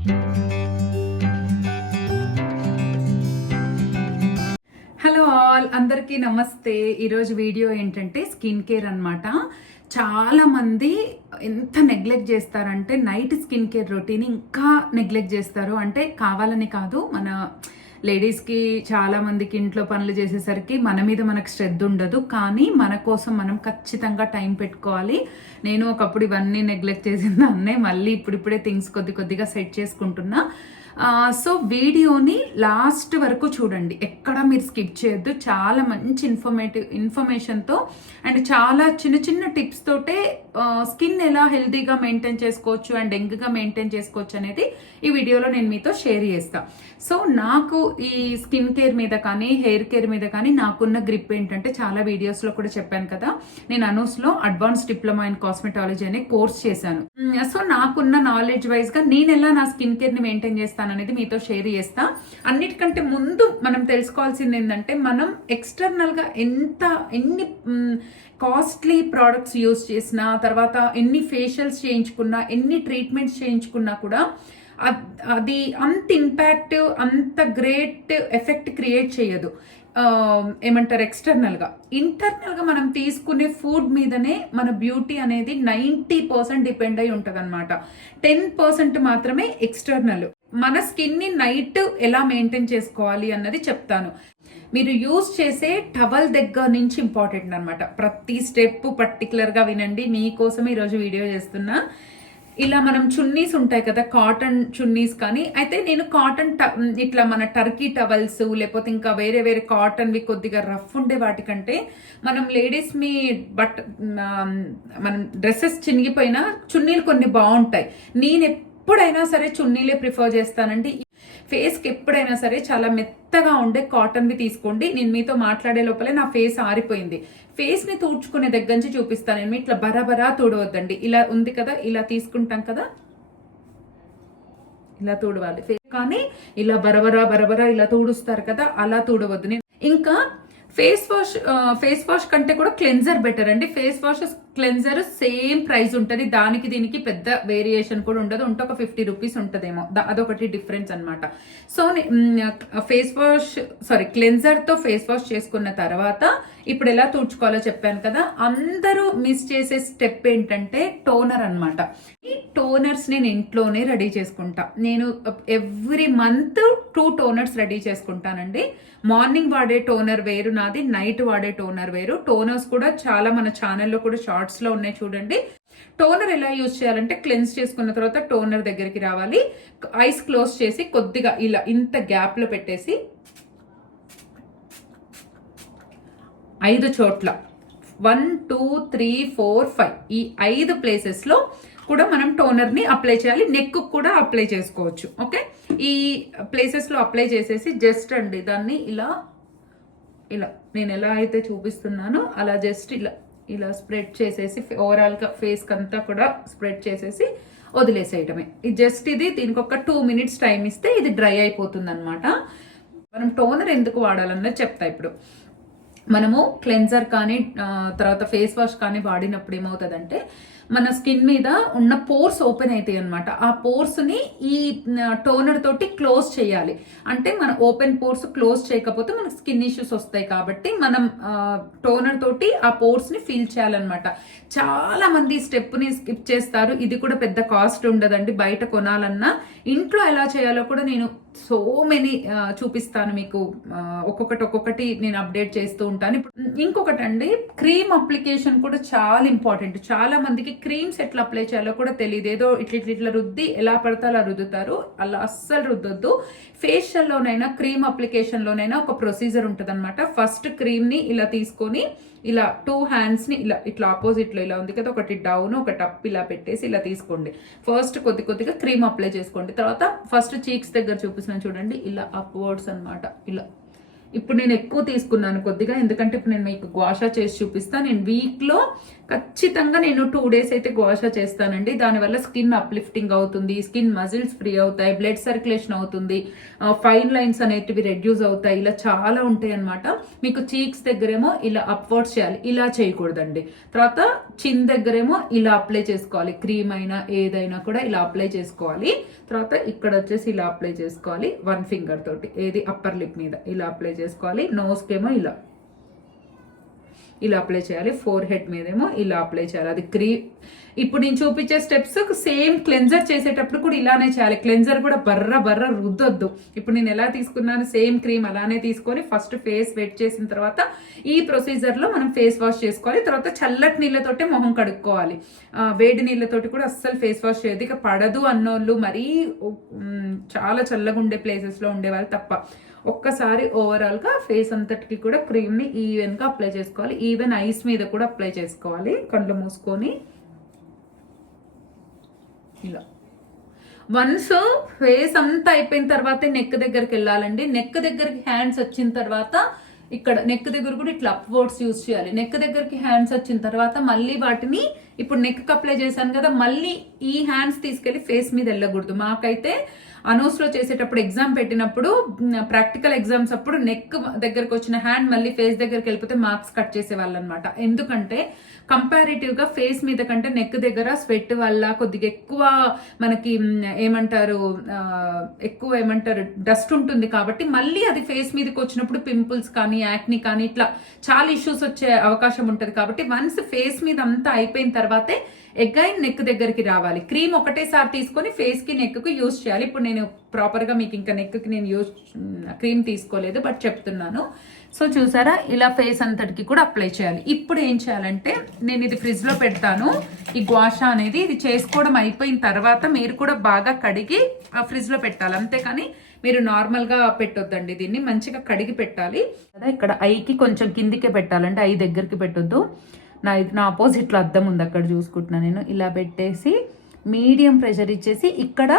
Hello all, అందరికీ నమస్తే. ఈరోజు వీడియో ఏంటంటే స్కిన్ కేర్ అనమాట. చాలామంది ఎంత నెగ్లెక్ట్ చేస్తారంటే నైట్ స్కిన్ కేర్ రొటీన్ ఇంకా నెగ్లెక్ట్ చేస్తారు. అంటే కావాలని కాదు, మన లేడీస్కి చాలామందికి ఇంట్లో పనులు చేసేసరికి మన మీద మనకు శ్రద్ధ ఉండదు. కానీ మన కోసం మనం ఖచ్చితంగా టైం పెట్టుకోవాలి. నేను ఒకప్పుడు ఇవన్నీ నెగ్లెక్ట్ చేసిన దాన్నే, మళ్ళీ ఇప్పుడిప్పుడే థింగ్స్ కొద్దిగా సెట్ చేసుకుంటున్నా. సో వీడియోని లాస్ట్ వరకు చూడండి, ఎక్కడ మీరు స్కిప్ చేయొద్దు. చాలా మంచి ఇన్ఫర్మేషన్తో అండ్ చాలా చిన్న చిన్న టిప్స్ తోటే స్కిన్ ఎలా హెల్తీగా మెయింటైన్ చేసుకోవచ్చు అండ్ యంగ్గా మెయింటైన్ చేసుకోవచ్చు అనేది ఈ వీడియోలో నేను మీతో షేర్ చేస్తాను. సో నాకు ఈ స్కిన్ కేర్ మీద కానీ హెయిర్ కేర్ మీద కానీ నాకున్న గ్రిప్ ఏంటంటే, చాలా వీడియోస్లో కూడా చెప్పాను కదా, నేను అనూస్లో అడ్వాన్స్ డిప్లొమా ఇన్ కాస్మెటాలజీ అనే కోర్స్ చేశాను. సో నాకున్న నాలెడ్జ్ వైజ్గా నేను ఎలా నా స్కిన్ కేర్ని మెయింటైన్ చేస్తాను అనేది మీతో షేర్ చేస్తా. అన్నిటికంటే ముందు మనం తెలుసుకోవాల్సింది ఏంటంటే, మనం ఎక్స్టర్నల్గా ఎన్ని కాస్ట్లీ ప్రోడక్ట్స్ యూజ్ చేసినా, తర్వాత ఎన్ని ఫేషియల్స్ చేయించుకున్నా, ఎన్ని ట్రీట్మెంట్స్ చేయించుకున్నా కూడా అది అంత ఇంపాక్ట్, అంత గ్రేట్ ఎఫెక్ట్ క్రియేట్ చేయదు. ఏమంటారు, ఇంటర్నల్గా మనం తీసుకునే ఫుడ్ మీదనే మన బ్యూటీ అనేది 90% డిపెండ్ అయి ఉంటుంది అనమాట. 10% మాత్రమే ఎక్స్టర్నల్. మన స్కిన్ని నైట్ ఎలా మెయింటైన్ చేసుకోవాలి అన్నది చెప్తాను. మీరు యూజ్ చేసే టవల్ దగ్గర నుంచి ఇంపార్టెంట్ అనమాట. ప్రతి స్టెప్ పర్టికులర్గా వినండి, మీకోసం ఈరోజు వీడియో చేస్తున్నా. ఇలా మనం చున్నీస్ ఉంటాయి కదా, కాటన్ చున్నీస్ కానీ, అయితే నేను కాటన్ ఇట్లా మన టర్కీ టవల్స్ లేకపోతే ఇంకా వేరే వేరే కాటన్వి కొద్దిగా రఫ్ ఉండే వాటికంటే మనం లేడీస్ మనం డ్రెస్సెస్ చినిగిపోయినా చున్నీలు కొన్ని బాగుంటాయి. నేను ఎప్పుడైనా సరే చున్నీలే ప్రిఫర్ చేస్తానండి. ఫేస్కి ఎప్పుడైనా సరే చాలా మెత్తగా ఉండే కాటన్వి తీసుకోండి. నేను మీతో మాట్లాడే లోపలే నా ఫేస్ ఆరిపోయింది. ఫేస్ని తూడ్చుకునే దగ్గర నుంచి చూపిస్తాను. నేను ఇట్లా బరాబరా తూడవద్దండి. ఇలా ఉంది కదా, ఇలా తీసుకుంటాం కదా, ఇలా తూడవాలి. కానీ ఇలా బరబరా ఇలా తూడుస్తారు కదా, అలా తూడవద్దు. ఇంకా ఫేస్ వాష్ కంటే కూడా క్లెన్జర్ బెటర్ అండి. Face wash cleanser same price ఉంటుంది, దానికి దీనికి పెద్ద వేరియేషన్ కూడా ఉండదు. ఉంటే ఒక 50 రూపీస్ ఉంటుందేమో, అదొకటి డిఫరెన్స్ అనమాట. సో క్లెన్జర్తో ఫేస్ వాష్ చేసుకున్న తర్వాత ఇప్పుడు ఎలా తుడుచుకోవాలో చెప్పాను కదా. అందరూ మిస్ చేసే స్టెప్ ఏంటంటే టోనర్ అనమాట. ఈ టోనర్స్ నేను ఇంట్లోనే రెడీ చేసుకుంటా. నేను ఎవ్రీ మంత్ 2 టోనర్స్ రెడీ చేసుకుంటానండి. మార్నింగ్ వాడే టోనర్ వేరు నాది, నైట్ వాడే టోనర్ వేరు. టోనర్స్ కూడా చాలా మన ఛానల్లో కూడా షార్ట్స్లో ఉన్నాయి, చూడండి. టోనర్ ఎలా యూజ్ చేయాలంటే, క్లెన్స్ చేసుకున్న తర్వాత టోనర్ దగ్గరికి రావాలి, ఐస్ క్లోజ్ చేసి కొద్దిగా ఇలా ఇంత గ్యాప్లో పెట్టేసి 5 చోట్ల 1 2 3 4 5 ఈ 5 ప్లేసెస్లో కూడా మనం టోనర్ని అప్లై చేయాలి. నెక్ కూడా అప్లై చేసుకోవచ్చు. ఓకే, ఈ ప్లేసెస్లో అప్లై చేసేసి జస్ట్ అండి దాన్ని ఇలా నేను ఎలా అయితే చూపిస్తున్నానో అలా జస్ట్ ఇలా స్ప్రెడ్ చేసేసి ఓవరాల్గా ఫేస్కి అంతా కూడా స్ప్రెడ్ చేసేసి వదిలేసేయటమే. ఇది దీనికి ఒక 2 మినిట్స్ టైం ఇస్తే ఇది డ్రై అయిపోతుంది అనమాట. మనం టోనర్ ఎందుకు వాడాలన్నది చెప్తా ఇప్పుడు. మనము క్లెన్జర్ కానీ తర్వాత ఫేస్ వాష్ కానీ వాడినప్పుడు ఏమవుతుందంటే, మన స్కిన్ మీద ఉన్న పోర్స్ ఓపెన్ అవుతాయి అనమాట. ఆ పోర్స్ని ఈ టోనర్ తోటి క్లోజ్ చేయాలి. అంటే మన ఓపెన్ పోర్స్ క్లోజ్ చేయకపోతే మనకు స్కిన్ ఇష్యూస్ వస్తాయి. కాబట్టి మనం టోనర్ తోటి ఆ పోర్స్ని ఫిల్ చేయాలన్నమాట. చాలా మంది స్టెప్ని స్కిప్ చేస్తారు. ఇది కూడా పెద్ద కాస్ట్ ఉండదండి, బయట కొనాలన్నా. ఇంట్లో ఎలా చేయాలో కూడా నేను సో మెనీ చూపిస్తాను మీకు. ఒక్కొక్కటి నేను అప్డేట్ చేస్తూ ఉంటాను. ఇప్పుడు ఇంకొకటి అండి, క్రీమ్ అప్లికేషన్ కూడా చాలా ఇంపార్టెంట్. చాలా మందికి క్రీమ్స్ ఎట్లా అప్లై చేయాలో కూడా తెలియదు. ఏదో ఇట్లా రుద్ది ఎలా పడితే అలా రుద్దుతారు. అలా అస్సలు రుద్దొద్దు. ఫేషియల్లోనైనా క్రీమ్ అప్లికేషన్లోనైనా ఒక ప్రొసీజర్ ఉంటుంది అనమాట. ఫస్ట్ క్రీమ్ని ఇలా తీసుకొని ఇలా 2 హ్యాండ్స్ని ఇట్లా ఆపోజిట్లో ఇలా ఉంది కదా, ఒకటి డౌన్ ఒకటి అప్ ఇలా పెట్టేసి ఇలా తీసుకోండి. ఫస్ట్ కొద్దిగా క్రీమ్ అప్లై చేసుకోండి. తర్వాత ఫస్ట్ చీక్స్ దగ్గర చూపిస్తున్నాను చూడండి, ఇలా అప్వర్డ్స్ అనమాట. ఇలా ఇప్పుడు నేను ఎక్కువ తీసుకున్నాను కొద్దిగా, ఎందుకంటే ఇప్పుడు నేను మీకు గ్వాషా చేసి చూపిస్తాను. నేను వీక్లో ఖచ్చితంగా నేను 2 days అయితే గోషా చేస్తానండి. దానివల్ల స్కిన్ అప్లిఫ్టింగ్ అవుతుంది, స్కిన్ మజిల్స్ ఫ్రీ అవుతాయి, బ్లడ్ సర్క్యులేషన్ అవుతుంది, ఫైన్ లైన్స్ అనేటివి రెడ్యూస్ అవుతాయి. ఇలా చాలా ఉంటాయి అనమాట. మీకు చీక్స్ దగ్గరేమో ఇలా అప్వర్డ్స్ చేయాలి, ఇలా చేయకూడదండి. తర్వాత చిన్ దగ్గరేమో ఇలా అప్లై చేసుకోవాలి, క్రీమ్ అయినా ఏదైనా కూడా ఇలా అప్లై చేసుకోవాలి. తర్వాత ఇక్కడ వచ్చేసి ఇలా అప్లై చేసుకోవాలి 1 finger తోటి, ఏది అప్పర్ లిప్ మీద ఇలా అప్లై చేసుకోవాలి. నోస్కేమో ఇలా అప్లై చేయాలి, ఫోర్ హెడ్ మీదేమో ఇలా అప్లై చేయాలి. అది ఇప్పుడు నేను చూపించే స్టెప్స్ సేమ్ క్లెన్జర్ చేసేటప్పుడు కూడా ఇలానే చేయాలి. క్లెన్జర్ కూడా బర్ర రుద్దొద్దు. ఇప్పుడు నేను ఎలా తీసుకున్నాను సేమ్ క్రీమ్ అలానే తీసుకొని ఫస్ట్ ఫేస్ వెట్ చేసిన తర్వాత ఈ ప్రొసీజర్లో మనం ఫేస్ వాష్ చేసుకోవాలి. తర్వాత చల్లటి నీళ్ళతోటే మొహం కడుక్కోవాలి. వేడి నీళ్ళతోటి కూడా అస్సలు ఫేస్ వాష్ చేయదు. ఇక పడదు అన్నోళ్ళు, మరీ చాలా చల్లగా ఉండే ప్లేసెస్లో ఉండేవాళ్ళు తప్ప ఒక్కసారి ఓవరాల్గా ఫేస్ అంతటికి కూడా క్రీమ్ని ఈవెన్గా అప్లై చేసుకోవాలి. ఈవెన్ ఐస్ మీద కూడా అప్లై చేసుకోవాలి. కళ్ళు మూసుకొని ఇలా వన్స్ ఫేస్ అంతా అయిపోయిన తర్వాతే నెక్ దగ్గరికి వెళ్ళాలండి. నెక్ దగ్గరికి హ్యాండ్స్ వచ్చిన తర్వాత ఇక్కడ నెక్ దగ్గర కూడా ఇట్లా అప్వర్డ్స్ యూజ్ చేయాలి. నెక్ దగ్గరికి హ్యాండ్స్ వచ్చిన తర్వాత మళ్ళీ వాటిని ఇప్పుడు నెక్ అప్లై చేశాను కదా, మళ్ళీ ఈ హ్యాండ్స్ తీసుకెళ్లి ఫేస్ మీద వెళ్ళకూడదు. మాకైతే అనౌస్లో చేసేటప్పుడు ఎగ్జామ్ పెట్టినప్పుడు ప్రాక్టికల్ ఎగ్జామ్స్ అప్పుడు నెక్ దగ్గరకు వచ్చిన హ్యాండ్ మళ్ళీ ఫేస్ దగ్గరికి వెళ్ళిపోతే మార్క్స్ కట్ చేసేవాళ్ళు అనమాట. ఎందుకంటే కంపారిటివ్గా ఫేస్ మీద కంటే నెక్ దగ్గర స్వెట్ వల్ల కొద్దిగా ఎక్కువ మనకి ఏమంటారు డస్ట్ ఉంటుంది కాబట్టి మళ్ళీ అది ఫేస్ మీదకి వచ్చినప్పుడు పింపుల్స్ కానీ యాక్ని కానీ ఇట్లా చాలా ఇష్యూస్ వచ్చే అవకాశం ఉంటుంది. కాబట్టి వన్స్ ఫేస్ మీద అంతా అయిపోయిన తర్వాతే ఎగైన్ నెక్ దగ్గరికి రావాలి. క్రీమ్ ఒకటేసారి తీసుకొని ఫేస్ కి నెక్ కు యూజ్ చేయాలి. ఇప్పుడు నేను ప్రాపర్ గా మీకు ఇంకా నెక్ కి నేను క్రీమ్ తీసుకోలేదు, బట్ చెప్తున్నాను. సో చూసారా, ఇలా ఫేస్ అంతటికి కూడా అప్లై చేయాలి. ఇప్పుడు ఏం చేయాలంటే నేను ఇది ఫ్రిడ్జ్ లో పెడతాను. ఈ గ్వాషా అనేది ఇది చేసుకోవడం అయిపోయిన తర్వాత మీరు కూడా బాగా కడిగి ఫ్రిడ్జ్ లో పెట్టాలి. అంతేకాని మీరు నార్మల్ గా పెట్టొద్దండి. దీన్ని మంచిగా కడిగి పెట్టాలి. ఇక్కడ ఐకి కొంచెం కిందికే పెట్టాలంటే ఐ దగ్గరికి పెట్టొద్దు. నా ఆపోజిట్లో అద్దం ఉంది, అక్కడ చూసుకుంటున్నాను నేను. ఇలా పెట్టేసి మీడియం ప్రెషర్ ఇచ్చేసి ఇక్కడ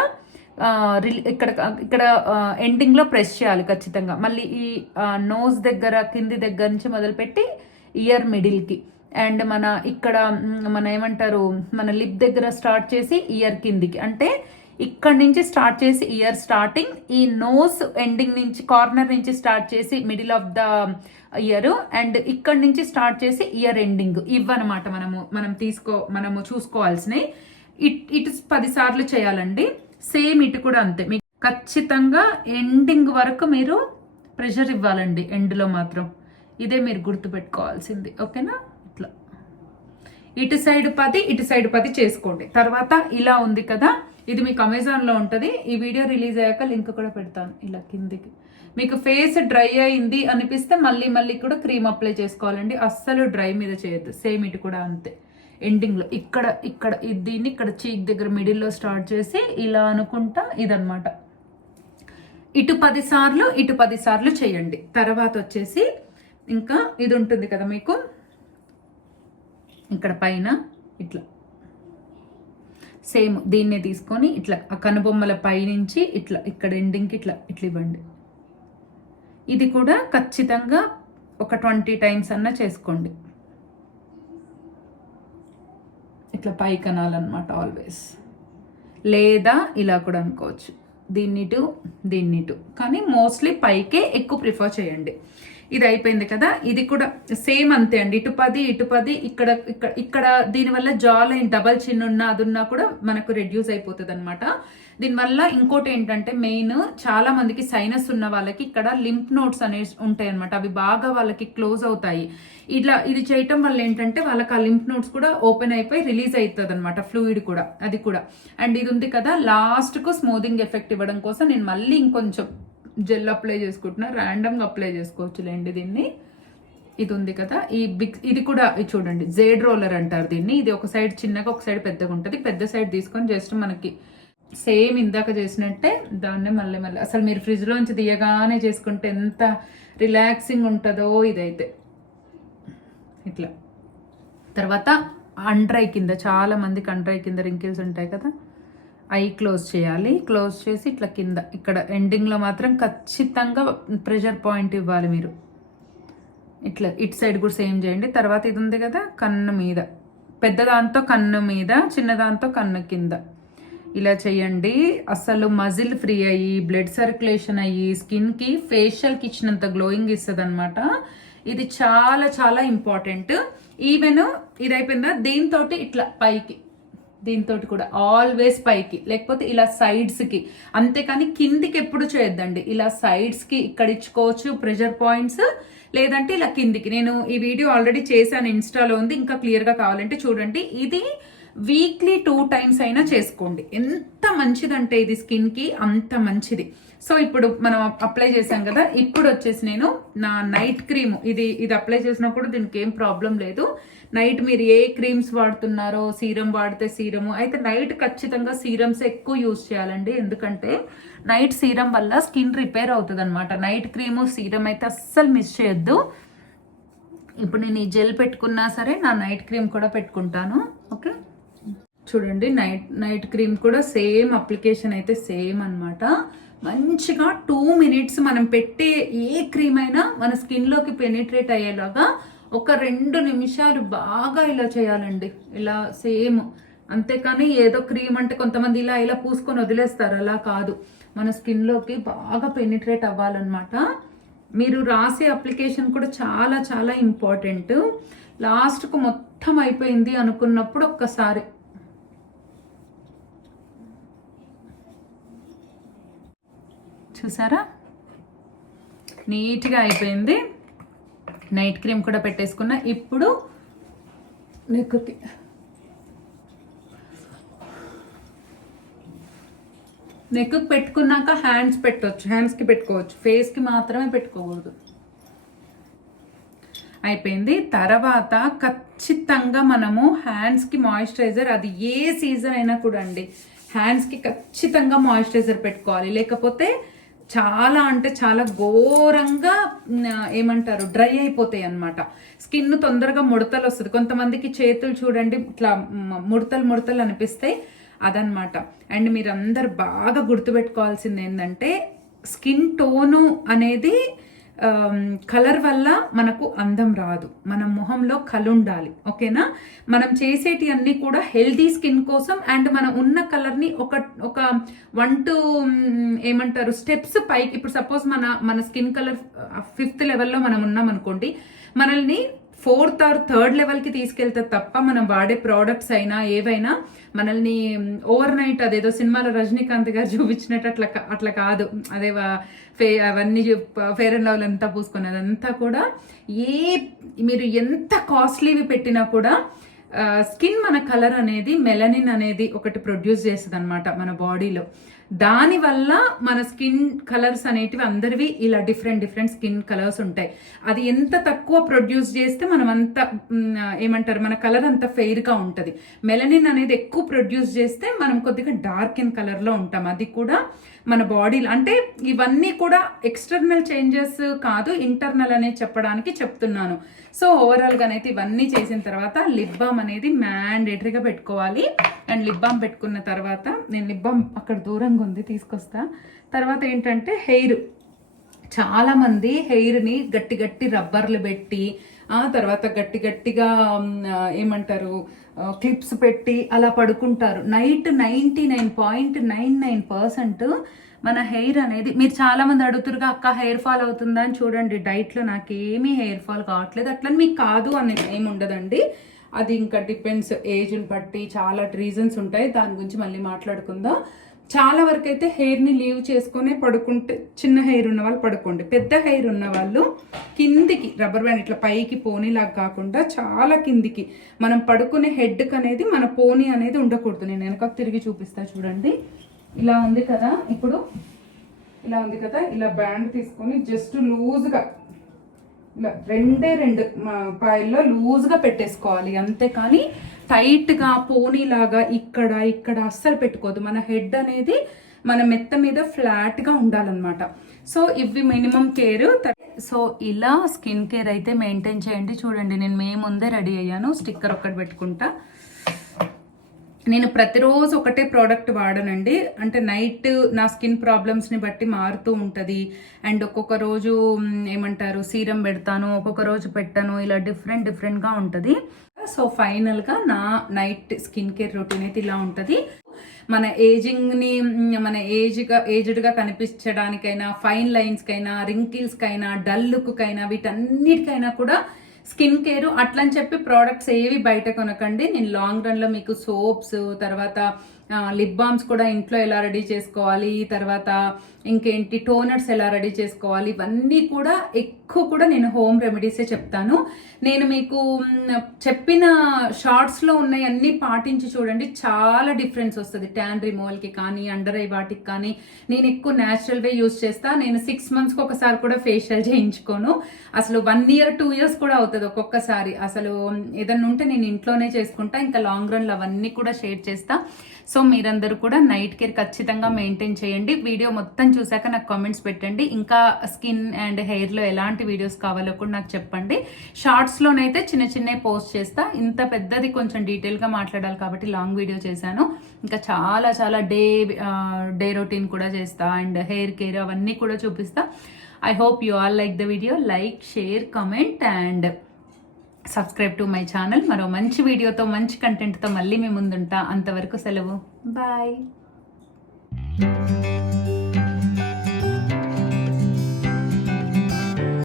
ఎండింగ్లో ప్రెస్ చేయాలి ఖచ్చితంగా. మళ్ళీ ఈ నోస్ దగ్గర కింది దగ్గర నుంచి మొదలుపెట్టి ఇయర్ మిడిల్కి అండ్ మన ఏమంటారు మన లిప్ దగ్గర స్టార్ట్ చేసి ఇయర్ కిందికి, అంటే ఇక్కడ నుంచి స్టార్ట్ చేసి ఇయర్ స్టార్టింగ్, ఈ నోస్ ఎండింగ్ నుంచి కార్నర్ నుంచి స్టార్ట్ చేసి middle of the year and ఇక్కడ నుంచి స్టార్ట్ చేసి ఇయర్ ఎండింగ్. ఇవన్నమాట మనము చూసుకోవాల్సినవి. ఇటు 10 సార్లు చేయాలండి. సేమ్ ఇటు కూడా అంతే. మీకు ఖచ్చితంగా ఎండింగ్ వరకు మీరు ప్రెషర్ ఇవ్వాలండి, ఎండ్లో మాత్రం. ఇదే మీరు గుర్తుపెట్టుకోవాల్సింది, ఓకేనా? ఇట్లా ఇటు సైడ్ 10 ఇటు సైడ్ 10 చేసుకోండి. తర్వాత ఇలా ఉంది కదా, ఇది మీకు అమెజాన్లో ఉంటుంది. ఈ వీడియో రిలీజ్ అయ్యాక లింక్ కూడా పెడతాను. ఇలా కిందికి మీకు ఫేస్ డ్రై అయింది అనిపిస్తే మళ్ళీ కూడా క్రీమ్ అప్లై చేసుకోవాలండి. అస్సలు డ్రై మీద చేయొద్దు. సేమ్ ఇటు కూడా అంతే. ఎండింగ్లో ఇక్కడ దీన్ని ఇక్కడ చీక్ దగ్గర మిడిల్లో స్టార్ట్ చేసి ఇలా అనుకుంటా ఇదనమాట. ఇటు 10 సార్లు ఇటు 10 సార్లు చేయండి. తర్వాత వచ్చేసి ఇంకా ఇది ఉంటుంది కదా మీకు ఇక్కడ పైన ఇట్లా సేమ్ దీన్నే తీసుకొని ఇట్లా కనుబొమ్మల పైనుంచి ఇట్లా ఇక్కడ ఎండింగ్కి ఇట్లా ఇవ్వండి. ఇది కూడా ఖచ్చితంగా ఒక 20 times అన్నా చేసుకోండి. ఇట్లా పైకి అనాలన్నమాట ఆల్వేస్. లేదా ఇలా కూడా అనుకోవచ్చు, దీన్నిటు, కానీ మోస్ట్లీ పైకే ఎక్కువ ప్రిఫర్ చేయండి. ఇది అయిపోయింది కదా, ఇది కూడా సేమ్ అంతే అండి. ఇటు 10 ఇక్కడ దీనివల్ల జా లైన్ డబల్ చిన్ అది ఉన్నా కూడా మనకు రెడ్యూస్ అయిపోతుంది అనమాట. దీనివల్ల ఇంకోటి ఏంటంటే మెయిన్ చాలా మందికి సైనస్ ఉన్న వాళ్ళకి ఇక్కడ లింఫ్ నోడ్స్ అనేవి ఉంటాయి అనమాట. అవి బాగా వాళ్ళకి క్లోజ్ అవుతాయి. ఇది చేయటం వల్ల ఏంటంటే వాళ్ళకి ఆ లింఫ్ నోడ్స్ కూడా ఓపెన్ అయిపోయి రిలీజ్ అవుతుంది అనమాట, ఫ్లూయిడ్ కూడా. అది కూడా అండ్ ఇది ఉంది కదా, లాస్ట్కు స్మూదింగ్ ఎఫెక్ట్ ఇవ్వడం కోసం నేను మళ్ళీ ఇంకొంచెం జెల్ అప్లై చేసుకుంటున్నా. ర్యాండమ్గా అప్లై చేసుకోవచ్చులేండి దీన్ని. ఇది ఉంది కదా, ఇది కూడా చూడండి, జేడ్ రోలర్ అంటారు దీన్ని. ఇది ఒక సైడ్ చిన్నగా ఒక సైడ్ పెద్దగా ఉంటుంది. పెద్ద సైడ్ తీసుకొని జస్ట్ మనకి సేమ్ ఇందాక చేసినట్టే దాన్నే మళ్ళీ అసలు మీరు ఫ్రిడ్జ్లోంచి తీయగానే చేసుకుంటే ఎంత రిలాక్సింగ్ ఉంటుందో ఇదైతే. ఇట్లా తర్వాత అండ్రై కింద చాలా మందికి అండ్రై కింద రింకిల్స్ ఉంటాయి కదా, ఐ క్లోజ్ చేయాలి. క్లోజ్ చేసి ఇట్లా కింద ఇక్కడ ఎండింగ్లో మాత్రం ఖచ్చితంగా ప్రెషర్ పాయింట్ ఇవ్వాలి మీరు. ఇట్లా ఇటు సైడ్ కూడా సేమ్ చేయండి. తర్వాత ఇది ఉంది కదా, కన్ను మీద పెద్దదాంతో కన్ను మీద, చిన్నదాంతో కన్ను కింద ఇలా చేయండి. అసలు మజిల్ ఫ్రీ అయ్యి బ్లడ్ సర్క్యులేషన్ అయ్యి స్కిన్కి ఫేషియల్కి ఇచ్చినంత గ్లోయింగ్ ఇస్తుంది అనమాట. ఇది చాలా చాలా ఇంపార్టెంట్. ఈవెన్ ఇది అయిపోయిందా, దీంతో ఇట్లా పైకి, దీంతో కూడా ఆల్వేస్ పైకి, లేకపోతే ఇలా సైడ్స్కి, అంతేకాని కిందికి ఎప్పుడు చేయొద్దండి. ఇలా సైడ్స్కి ఇక్కడ ఇచ్చుకోవచ్చు ప్రెషర్ పాయింట్స్, లేదంటే ఇలా కిందికి. నేను ఈ వీడియో ఆల్రెడీ చేశాను, ఇన్స్టాలో ఉంది, ఇంకా క్లియర్గా కావాలంటే చూడండి. ఇది వీక్లీ 2 times అయినా చేసుకోండి. ఎంత మంచిదంటే ఇది స్కిన్కి అంత మంచిది. సో ఇప్పుడు మనం అప్లై చేసాం కదా, ఇప్పుడు వచ్చేసి నేను నా నైట్ క్రీమ్, ఇది అప్లై చేసినప్పుడు దీనికి ఏం ప్రాబ్లం లేదు. నైట్ మీరు ఏ క్రీమ్స్ వాడుతున్నారో, సీరం వాడితే సీరము అయితే నైట్ ఖచ్చితంగా సీరమ్స్ ఎక్కువ యూజ్ చేయాలండి. ఎందుకంటే నైట్ సీరం వల్ల స్కిన్ రిపేర్ అవుతుంది అనమాట. నైట్ క్రీము సీరం అయితే అస్సలు మిస్ చేయొద్దు. ఇప్పుడు నేను ఈ జెల్ పెట్టుకున్నా సరే నా నైట్ క్రీమ్ కూడా పెట్టుకుంటాను. ఓకే, చూడండి నైట్ క్రీమ్ కూడా సేమ్ అప్లికేషన్ అయితే సేమ్ అనమాట. మంచిగా 2 minutes మనం పెట్టే ఏ క్రీమ్ అయినా మన స్కిన్లోకి పెనిట్రేట్ అయ్యేలాగా ఒక 2 నిమిషాలు బాగా ఇలా చేయాలండి. ఇలా సేమ్, అంతేకాని ఏదో క్రీమ్ అంటే కొంతమంది ఇలా పూసుకొని వదిలేస్తారు, అలా కాదు. మన స్కిన్లోకి బాగా పెనిట్రేట్ అవ్వాలన్నమాట. మీరు రాసే అప్లికేషన్ కూడా చాలా చాలా ఇంపార్టెంట్. లాస్ట్కు మొత్తం అయిపోయింది అనుకున్నప్పుడు ఒక్కసారి చూసారా, నీట్గా అయిపోయింది. నైట్ క్రీమ్ కూడా పెట్టేసుకున్నా. ఇప్పుడు నెక్కి పెట్టుకున్నాక హ్యాండ్స్ పెట్టవచ్చు, హ్యాండ్స్కి పెట్టుకోవచ్చు, ఫేస్కి మాత్రమే పెట్టుకోకూడదు. అయిపోయింది. తర్వాత ఖచ్చితంగా మనము హ్యాండ్స్కి మాయిశ్చరైజర్, అది ఏ సీజన్ అయినా కూడా అండి, హ్యాండ్స్కి ఖచ్చితంగా మాయిశ్చరైజర్ పెట్టుకోవాలి. లేకపోతే చాలా అంటే చాలా ఘోరంగా ఏమంటారు, డ్రై అయిపోతాయి అన్నమాట. స్కిన్ తొందరగా ముడతలు వస్తుంది. కొంతమందికి చేతులు చూడండి ఇట్లా ముడతలు అనిపిస్తాయి, అదనమాట. అండ్ మీరందరు బాగా గుర్తుపెట్టుకోవాల్సింది ఏంటంటే, స్కిన్ టోను అనేది కలర్ వల్ల మనకు అందం రాదు. మన మొహంలో కలుండాలి. ఓకేనా, మనం చేసేటి అన్నీ కూడా హెల్దీ స్కిన్ కోసం. అండ్ మనం ఉన్న కలర్ని ఒక 1 to ఏమంటారు స్టెప్స్ పైకి. ఇప్పుడు సపోజ్ మన స్కిన్ కలర్ 5th లెవెల్లో మనం ఉన్నాం అనుకోండి, మనల్ని 4th or 3rd లెవెల్కి తీసుకెళ్తే తప్ప మనం వాడే ప్రోడక్ట్స్ అయినా ఏవైనా మనల్ని ఓవర్ నైట్, అదేదో సినిమాలో రజనీకాంత్ గారు చూపించినట్టు అట్లా కాదు. అదే అవన్నీ ఫెయిర్ అండ్ లవ్లీ అంతా పూసుకున్నది అంతా కూడా మీరు ఎంత కాస్ట్లీవి పెట్టినా కూడా స్కిన్ మన కలర్ అనేది, మెలనిన్ అనేది ఒకటి ప్రొడ్యూస్ చేస్తుంది అనమాట మన బాడీలో. దానివల్ల మన స్కిన్ కలర్స్ అనేటివి అందరివి ఇలా డిఫరెంట్ స్కిన్ కలర్స్ ఉంటాయి. అది ఎంత తక్కువ ప్రొడ్యూస్ చేస్తే మనం అంత ఏమంటారు, మన కలర్ అంత ఫెయిర్గా ఉంటుంది. మెలనిన్ అనేది ఎక్కువ ప్రొడ్యూస్ చేస్తే మనం కొద్దిగా డార్క్ ఇన్ కలర్లో ఉంటాం. అది కూడా మన బాడీలో. అంటే ఇవన్నీ కూడా ఎక్స్టర్నల్ చేంజెస్ కాదు, ఇంటర్నల్ అనేది చెప్పడానికి చెప్తున్నాను. సో ఓవరాల్గానైతే ఇవన్నీ చేసిన తర్వాత లిప్ బామ్ అనేది మ్యాండేటరీగా పెట్టుకోవాలి. అండ్ లిప్ బామ్ పెట్టుకున్న తర్వాత, నేను లిప్ బామ్ అక్కడ దూరంగా ఉంది తీసుకొస్తా. తర్వాత ఏంటంటే హెయిర్, చాలామంది హెయిర్ని గట్టి రబ్బర్లు పెట్టి, తర్వాత గట్టిగా ఏమంటారు క్లిప్స్ పెట్టి అలా పడుకుంటారు. నైట్ 99.99% మన హెయిర్ అనేది, మీరు చాలామంది అడుగుతురుగా అక్క హెయిర్ ఫాల్ అవుతుందా అని. చూడండి, డైట్లో నాకేమీ హెయిర్ ఫాల్ కావట్లేదు. అట్లా మీకు కాదు అని ఏమి ఉండదండి. అది ఇంకా డిపెండ్స్, ఏజ్ని బట్టి చాలా రీజన్స్ ఉంటాయి. దాని గురించి మళ్ళీ మాట్లాడుకుందాం. చాలా వరకు అయితే హెయిర్ని లీవ్ చేసుకొని పడుకుంటే, చిన్న హెయిర్ ఉన్న వాళ్ళు పడుకోండి. పెద్ద హెయిర్ ఉన్న వాళ్ళు కిందికి రబ్బర్ బ్యాండ్ ఇట్లా పైకి పోనీలాగా కాకుండా చాలా కిందికి మనం పడుకునే హెడ్కి అనేది మన పోనీ అనేది ఉండకూడదు. నేను వెనకకు తిరిగి చూపిస్తా చూడండి. ఇలా ఉంది కదా, ఇప్పుడు ఇలా ఉంది కదా, ఇలా బ్యాండ్ తీసుకొని జస్ట్ లూజ్గా ఇలా 2 పాయల్లో లూజ్గా పెట్టేసుకోవాలి. అంతేకాని టైట్గా పోనీలాగా ఇక్కడ అస్సలు పెట్టుకోదు. మన హెడ్ అనేది మన మెత్త మీద ఫ్లాట్గా ఉండాలన్నమాట. సో ఇవి మినిమం కేర్. సో ఇలా స్కిన్ కేర్ అయితే మెయింటైన్ చేయండి. చూడండి, నేను ముందే రెడీ అయ్యాను. స్టిక్కర్ ఒక్కటి పెట్టుకుంటా. నేను ప్రతిరోజు ఒకటే ప్రోడక్ట్ వాడనండి. అంటే నైట్ నా స్కిన్ ప్రాబ్లమ్స్ని బట్టి మారుతూ ఉంటుంది. అండ్ ఒక్కొక్క రోజు ఏమంటారు సీరం పెడతాను, ఒక్కొక్క రోజు పెట్టాను, ఇలా డిఫరెంట్గా ఉంటుంది. సో ఫైనల్గా నా నైట్ స్కిన్ కేర్ రొటీన్ అయితే ఇలా ఉంటుంది. మన ఏజ్డ్గా కనిపించడానికైనా, ఫైన్ లైన్స్కైనా, రింకిల్స్కైనా, డల్ లుక్కైనా, వీటన్నిటికైనా కూడా స్కిన్ కేర్ అట్లని చెప్పి ప్రోడక్ట్స్ ఏవి బయట కొనకండి. నేను లాంగ్ రన్లో మీకు సోప్స్, తర్వాత లిప్ బామ్స్ కూడా ఇంట్లో ఎలా రెడీ చేసుకోవాలి, తర్వాత ఇంకేంటి టోనర్స్ ఎలా రెడీ చేసుకోవాలి, ఇవన్నీ కూడా ఎక్కువ కూడా నేను హోమ్ రెమెడీసే చెప్తాను. నేను మీకు చెప్పిన షార్ట్స్లో ఉన్నాయి అన్నీ పాటించి చూడండి, చాలా డిఫరెన్స్ వస్తుంది. ట్యాన్ రిమూవల్కి కానీ, అండర్ ఐ వాటికి కానీ నేను ఎక్కువ న్యాచురల్ వే యూజ్ చేస్తా. నేను 6 monthsకి ఒకసారి కూడా ఫేషియల్ చేయించుకోను. అసలు 1 year 2 years కూడా అవుతుంది ఒక్కొక్కసారి. అసలు ఏదన్నా ఉంటే నేను ఇంట్లోనే చేసుకుంటా. ఇంకా లాంగ్ రన్లో అవన్నీ కూడా షేర్ చేస్తా. సో మీరందరూ కూడా నైట్ కేర్ ఖచ్చితంగా మెయింటైన్ చేయండి. వీడియో మొత్తం చూసాక నాకు కామెంట్స్ పెట్టండి. ఇంకా స్కిన్ అండ్ హెయిర్లో ఎలాంటి వీడియోస్ కావాలో కూడా నాకు చెప్పండి. షార్ట్స్లోనైతే చిన్న చిన్న పోస్ట్ చేస్తా. ఇంత పెద్దది కొంచెం డీటెయిల్గా మాట్లాడాలి కాబట్టి లాంగ్ వీడియో చేశాను. ఇంకా చాలా చాలా డే రొటీన్ కూడా చేస్తా అండ్ హెయిర్ కేర్ అవన్నీ కూడా చూపిస్తా. I hope you all like the video. Like, share, comment and subscribe to my channel. మరో మంచి వీడియోతో, మంచి కంటెంట్తో మళ్ళీ మీ ముందుంటా. అంతవరకు సెలవు. బాయ్.